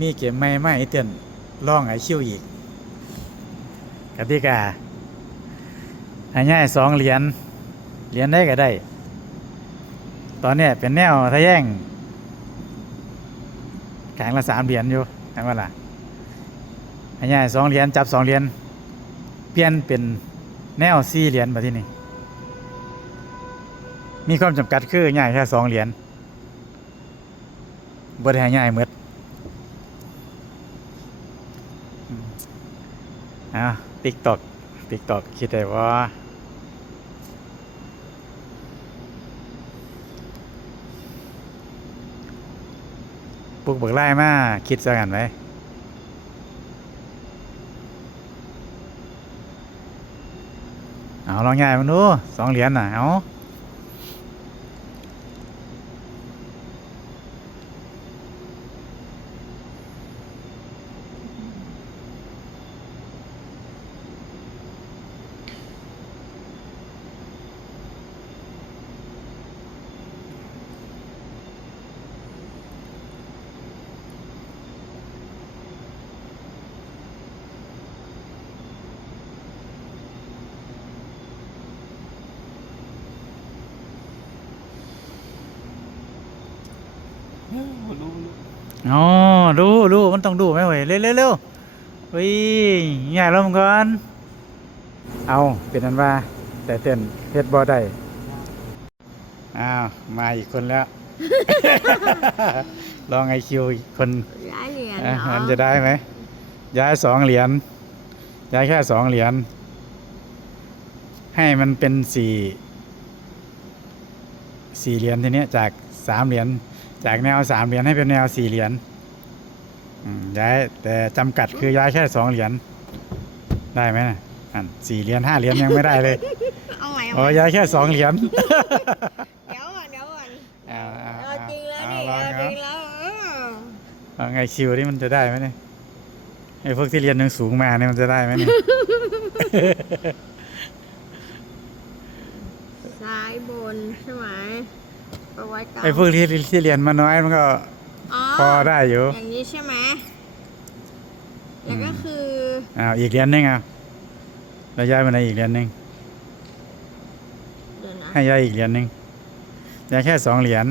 มีเกมใหม่ใหม่เตือนล่องไอคิวอีกกติกาให้ง่ายสองเหรียญเหรียญได้ก็ได้ ตอนนี้เป็นแนวทะแย่งแข่งละสามเหรียญอยู่ใช่ไหมล่ะให้ง่ายสองเหรียญจับสองเหรียญเปลี่ยนเป็นแนวสี่เหรียญมาที่นี่มีความจำกัดคือง่ายแค่สองเหรียญบ่ได้ให้ง่ายหมด อ้าวติ๊กตอกติ๊กตอกคิดได้ว่าปุกเบิกไล่มาคิดซะกันไหมเอาลองง่ายมันดูสองเหรียญน่ะเอา อ๋อดูดูมันต้องดูไหมเว้ยเร็วเร็วเร็วเฮ้ยง่ายลงก่อนเอาเป็นอันว่า แต่เต้นเฮ็ดบ่ได้อ้าวมาอีกคนแล้ว ลองไอคิวอีกคนย้ายเหรียญอะเหรอมันจะได้ไหมย้ายสองเหรียญย้ายแค่สองเหรียญให้มันเป็นสี่สี่เหรียญทีเนี้ยจากสามเหรียญ จากแนวสามเหรียญให้เป็นแนวสี่เหรียญอืมย้ายแต่จำกัดคือย้ายแค่สองเหรียญได้ไหมนะอันสี่เหรียญห้าเหรียญยังไม่ได้เลยเอาใหม่เอาโอ้ใหม่ย้ายแค่สองเหรียญเดี๋ยวก่อนเดี๋ยวก่อนเอาเอาเอาจริงแล้วเอานี่ลองเอาจเอาริงแล้วเออเอาไงคิวนี่มันจะได้ไหมเนี่ยไอ้พวกที่เรียนหนังสูงมาเนี่ยมันจะได้ไหมเนี่ยซ้ายบนใช่ไหม ไปไว้กลางไอ้พวกที่ที่เรียนมาน้อยมันก็อ๋อพอได้อยู่ อย่างนี้ใช่ไหมแล้วก็คืออ้าวอีกเหรียญหนึงอะแล้วย้ายมาไหนอีกเหรียญหนึงเดี๋ยวนะให้ย้ายอีกเหรียญหนึงย้ายแค่สองเหรียญ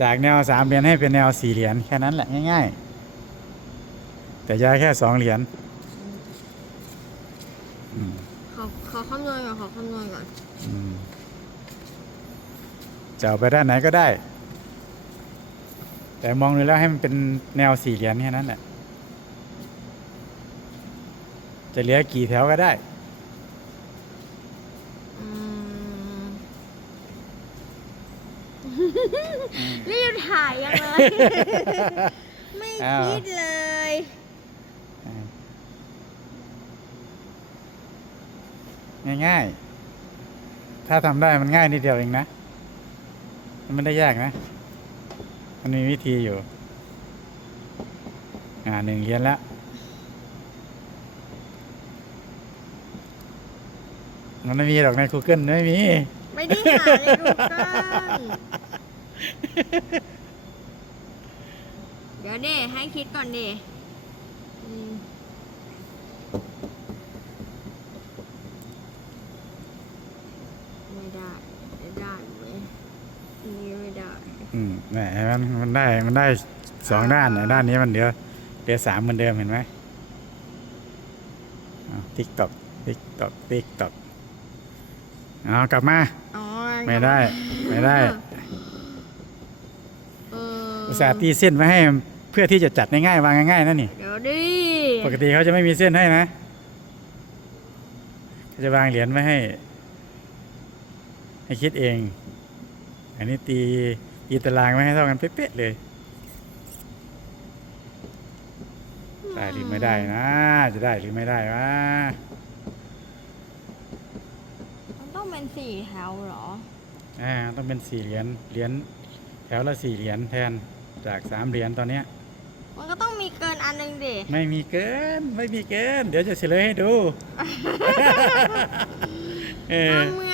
จากแนวสามเหรียญให้เป็นแนวสี่เหรียญแค่นั้นแหละง่ายๆ แต่ย้ายแค่สองเหรียญอืมขอขอคำนวณก่อนขอคำนวณก่อน อืม จะเอาไปด้านไหนก็ได้ แต่มองดูแล้วให้มันเป็นแนวสี่เหรียญแค่นั้นแหละจะเหลือกี่แถวก็ได้อืมรีบถ่ายยังเลย ไม่อ้าวคิดเลยง่ายๆ ถ้าทำได้มันง่ายนิดเดียวเองนะ มันไม่ได้ยากนะ มันมีวิธีอยู่ อ่าหนึ่งเหรียญแล้ว มันไม่มีหรอกใน Google ไม่มี ไม่ได้หาในดูเกันเดี๋ยวเดให้คิดก่อนเดอืมได้ไม่ได้ไหมอันนี้ไม่ ได้อืมแหมมันมันได้มันได้สองด้านเนี่ยด้านนี้มันเหลือเหลือสามเหมือนเดิมเห็นไหมติ๊กตอกติ๊กตอกติ๊กตอกเอากลับมาอ๋อไม่ได้ ไม่ได้เอออุตส่าห์ตีเส้นไว้ให้เพื่อที่จะจัดง่ายๆวางง่ายๆนั่นนี่เดี๋ยวดิปกติเขาจะไม่มีเส้นให้นะเขาจะวางเหรียญไว้ให้ ให้คิดเอง อันนี้ตี ตีตารางไว้ให้เท่ากันเป๊ะๆเลยได้หรือไม่ได้นะ จะได้หรือไม่ได้วะมันต้องเป็นสี่แถวเหรอ อ่าต้องเป็นสี่เหรียญเหรียญแถวละสี่เหรียญแทนจากสามเหรียญตอนเนี้ย มันก็ต้องมีเกินอันหนึ่งดิไม่มีเกินไม่มีเกิน เดี๋ยวจะเฉลยให้ดู เออทำไงอะ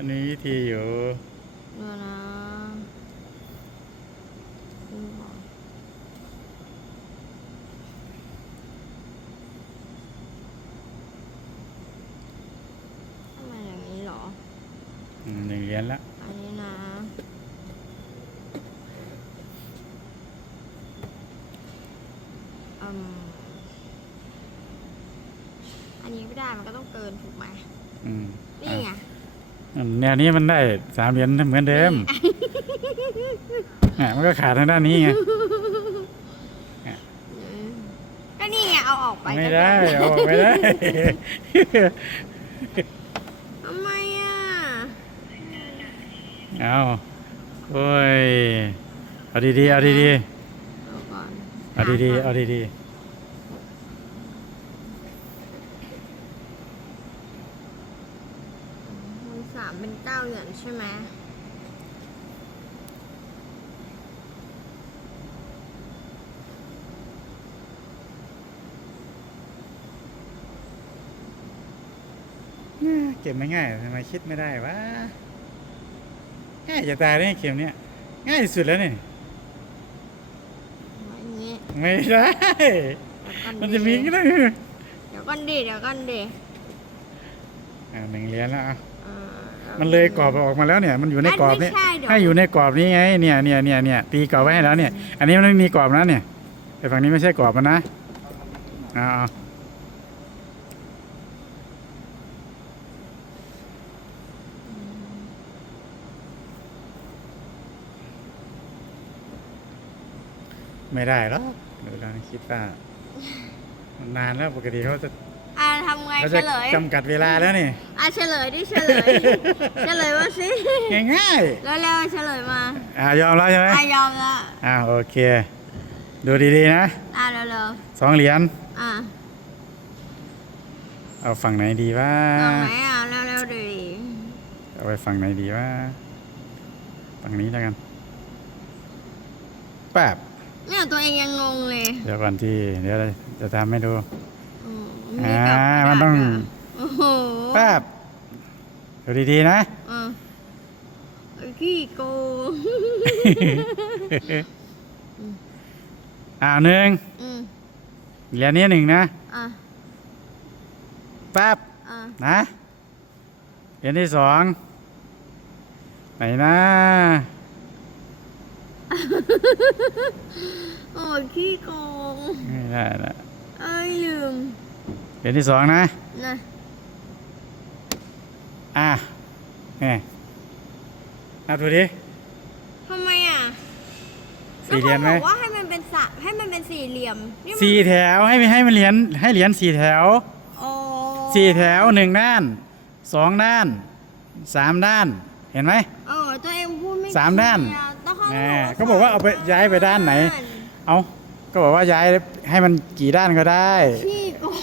อันนี้วิธีอยู่เดี๋ยวนะนี่หรอทำไมอย่างนี้เหรอ อืมหนึ่งเหรียญละอันนี้นะ อืม อันนี้ไม่ได้มันก็ต้องเกินถูกไหม อืมนี่ไงอะ แนวนี้มันได้สามเหรียญเหมือนเดิมอะมันก็ขาดทางด้านนี้ไงอืมก็นี่ไงเอาออกไปไม่ก็ได้เอาออกไม่ได้ทำไมอะเอาโอ้ยเอาดีๆเอาดีเอาก่อนๆเอาดีๆเอาดีมันสามเป็นเก้าเหรียญใช่ไหมๆเก็บไม่ง่ายทำไมคิดไม่ได้วะง่ายจะตายได้เกมเนี้ยง่ายที่สุดแล้วนี่อย่างนี้ไม่ได้เดี๋ยวก่อนมันจะมีก็ได้เดี๋ยวก่อนดิเดี๋ยวก่อนดิอ่าหนึ่งเหรียญแล้วอะอ่า มันเลยกรอบออกมาแล้วเนี่ย มันอยู่ในกรอบนี้ไม่ใช่เดี๋ยวให้อยู่ในกรอบนี้ไงเนี่ยเนี่ยเนี่ยเนี่ยตีกรอบไว้ให้แล้วเนี่ย อันนี้มันไม่มีกรอบนะเนี่ยแต่ฝั่งนี้ไม่ใช่กรอบมันนะเอาเอาไม่ได้หรอกเดี๋ยวเราคิดว่ามันนานแล้วปกติเขาจะ อ่าทำไงเขาเฉจะลยจำกัดเวลาแล้วนี่ อะเฉลยดิเฉลย เฉลยมาสิง่ายเร็วๆเฉลยมาๆอ่ายอมแล้วใช่ไหมอะยอมละอ่าโอเค ดูดีๆนะอะเร็วสองเหรียญๆอะเอาฝั่งไหนดีวะตรงไหนอะเร็วๆดิเอาไปฝั่งไหนดีวะฝั่งนี้แล้วกันแป๊บเนี่ยตัวเองยังงงเลย เดี๋ยวก่อนที่เดี๋ยวจะทำให้ดู อืมอ่ากับกระดาษมันต้องด้วยโอ้โหแป๊บดูดีๆนะ อะไอ้ขี้โกงอ่าหนึ่งอืมเหรียญนี้หนึ่งนะอะแป๊บอะนะเหรียญที่สองไหนนะโอ้ยขี้โกงไม่ได้ละ เอ้ยลืม เหรียญที่สองนะ นะอะนี่นับดูดิ ทำไมอะสี่เหรียญไหมแล้วขาบอกว่าให้มันเป็นสะให้มันเป็นสี่เหลี่ยมนี่มันสี่แถวให้ให้มันเหรียญให้เหรียญสี่แถวโอ้สี่แถวหนึ่งด้านสองด้านสามด้านเห็นไหม เออตัวเองพูดไม่สามด้านเคลียร์ต้องเข้าแหม่ก็บอกว่าเอาไปย้ายไปด้านไหน เอาก็บอกว่าย้ายให้มันกี่ด้านก็ได้ขี้